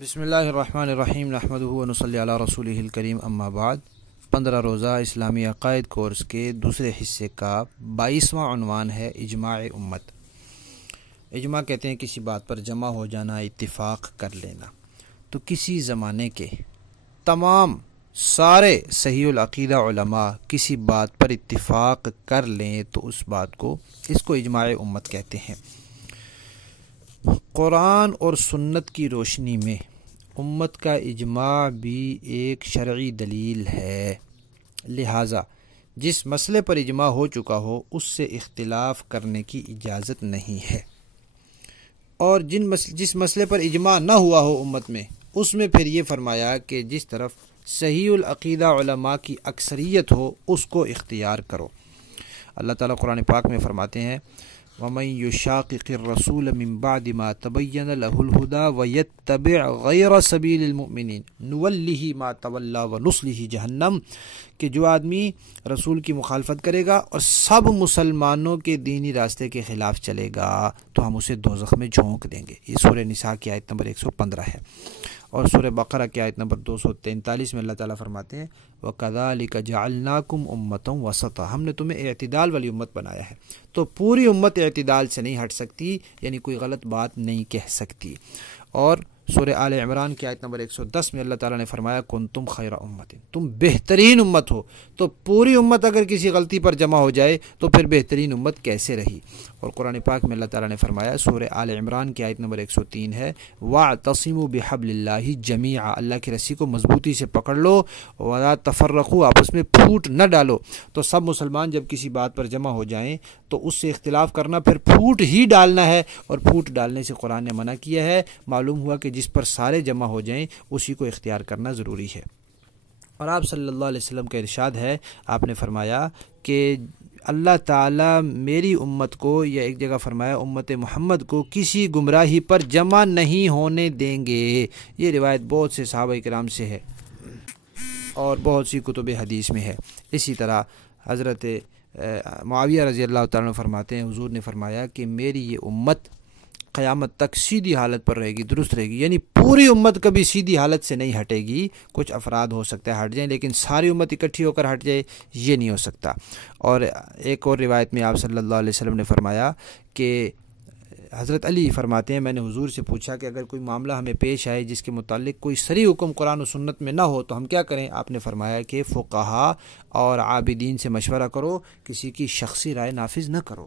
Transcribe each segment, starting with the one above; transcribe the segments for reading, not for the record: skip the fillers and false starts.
بسم اللہ الرحمن الرحیم نحمدہ و نصلی علی رسولہ الکریم اما بعد 15 روزہ اسلامی عقائد کورس کے دوسرے حصے کا 22واں عنوان ہے اجماع امت۔ اجماع کہتے ہیں کسی بات پر جمع ہو جانا، اتفاق کر لینا۔ تو کسی زمانے کے تمام سارے صحیح العقیدہ علماء کسی بات پر اتفاق کر لیں تو اس کو اجماع امت کہتے ہیں۔ قرآن اور سنت کی روشنی میں امت کا اجماع بھی ایک شرعی دلیل ہے، لہٰذا جس مسئلے پر اجماع ہو چکا ہو اس سے اختلاف کرنے کی اجازت نہیں ہے، اور جس مسئلے پر اجماع نہ ہوا ہو امت میں اس میں پھر یہ فرمایا کہ جس طرف صحیح العقیدہ علماء کی اکثریت ہو اس کو اختیار کرو۔ اللہ تعالیٰ قرآن پاک میں فرماتے ہیں وَمَن يُشَاقِقِ الرَّسُولَ مِن بَعْدِ مَا تَبَيَّنَ لَهُ الْهُدَى وَيَتَّبِعْ غَيْرَ سَبِيلِ الْمُؤْمِنِينَ نُوَلِّهِ مَا تَوَلَّى وَنُصْلِهِ جَهَنَّمَ کہ جو آدمی رسول کی مخالفت کرے گا اور سب مسلمانوں کے دینی راستے کے خلاف چلے گا تو ہم اسے دوزخ میں جھونک دیں گے۔ یہ سورہ نساء کی آیت نمبر 115 ہے، اور سورہ بقرہ کی آیت نمبر 243 میں اللہ تعالیٰ فرماتے ہیں وَكَذَلِكَ جَعَلْنَاكُمْ أُمَّةً وَسَطًا ہم نے تمہیں اعتدال والی امت بنایا ہے۔ تو پوری امت اعتدال سے نہیں ہٹ سکتی، یعنی کوئی غلط بات نہیں کہہ سکتی۔ اور سورہ آل عمران کی آیت نمبر 110 میں اللہ تعالیٰ نے فرمایا کنتم خیر امت تم بہترین امت ہو۔ تو پوری امت اگر کسی غلطی پر جمع ہو جائے تو پھر بہترین امت کیسے رہی؟ اور قرآن پاک میں اللہ تعالیٰ نے فرمایا سورہ آل عمران کی آیت نمبر 103 ہے وَاعْتَصِمُوا بِحَبْلِ اللَّهِ جَمِيعًا اللہ کی رسی کو مضبوطی سے پکڑ لو، وَلَا تَفَرَّقُوا آپس میں پھوٹ نہ ڈالو۔ تو سب مسلمان جب کسی بات پر جمع ہو جائیں تو اس سے اختلاف کرنا پھر پھوٹ ہی ڈالنا ہے، اور پھوٹ ڈالنے سے قرآن نے منع کیا ہے۔ معلوم ہوا کہ جس پر سارے جمع ہو جائیں اسی کو اختیار کرنا ضروری ہے۔ اور آپ صلی اللہ علیہ وسلم کا ارشاد ہے، آپ نے فرمایا کہ اللہ تعالیٰ میری امت کو، یا ایک جگہ فرمایا امت محمد کو کسی گمراہی پر جمع نہیں ہونے دیں گے۔ یہ روایت بہت سے صحابہ کرام سے ہے اور بہت سی کتب حدیث میں ہے۔ اسی طرح حضرت معاویہ رضی اللہ تعالیٰ عنہ فرماتے ہیں حضور نے فرمایا کہ میری یہ امت قیامت تک سیدھی حالت پر رہے گی، درست رہے گی، یعنی پوری امت کبھی سیدھی حالت سے نہیں ہٹے گی۔ کچھ افراد ہو سکتا ہے ہٹ جائیں، لیکن ساری امت اکٹھی ہو کر ہٹ جائے یہ نہیں ہو سکتا۔ اور ایک اور روایت میں آپ صلی اللہ علیہ وسلم نے فرمایا کہ حضرت علی فرماتے ہیں میں نے حضور سے پوچھا کہ اگر کوئی معاملہ ہمیں پیش آئے جس کے متعلق کوئی صریح حکم قرآن و سنت میں نہ ہو تو ہم کیا کریں؟ آپ نے فرمایا کہ فقہا اور عابدین سے مشورہ کرو، کسی کی شخصی رائے نافذ نہ کرو۔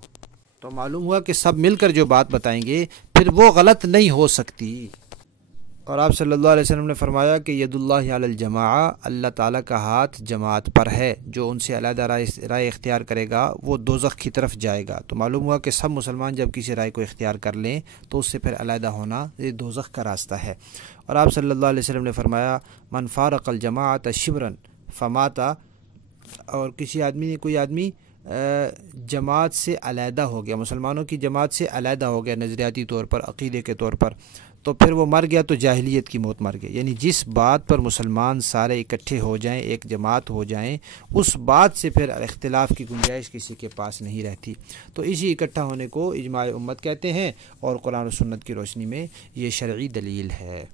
تو معلوم ہوا کہ سب مل کر جو بات بتائیں گے پھر وہ غلط نہیں ہو سکتی۔ اور آپ صلی اللہ علیہ وسلم نے فرمایا کہ ید اللہ علی الجماعہ اللہ تعالیٰ کا ہاتھ جماعت پر ہے، جو ان سے علیحدہ رائے اختیار کرے گا وہ دوزخ کی طرف جائے گا۔ تو معلوم ہوا کہ سب مسلمان جب کسی رائے کو اختیار کر لیں تو اس سے پھر علیحدہ ہونا یہ دوزخ کا راستہ ہے۔ اور آپ صلی اللہ علیہ وسلم نے فرمایا من فارق الجماعۃ شبرا فمات، اور کوئی آدمی جماعت سے علیحدہ ہو گیا، مسلمانوں کی جماعت سے علیحدہ ہو گیا نظریاتی طور پر، عقیدے کے طور پر، تو پھر وہ مر گیا تو جاہلیت کی موت مر گیا۔ یعنی جس بات پر مسلمان سارے اکٹھے ہو جائیں، ایک جماعت ہو جائیں، اس بات سے پھر اختلاف کی گنجائش کسی کے پاس نہیں رہتی۔ تو اسی اکٹھا ہونے کو اجماع امت کہتے ہیں، اور قرآن و سنت کی روشنی میں یہ شرعی دلیل ہے۔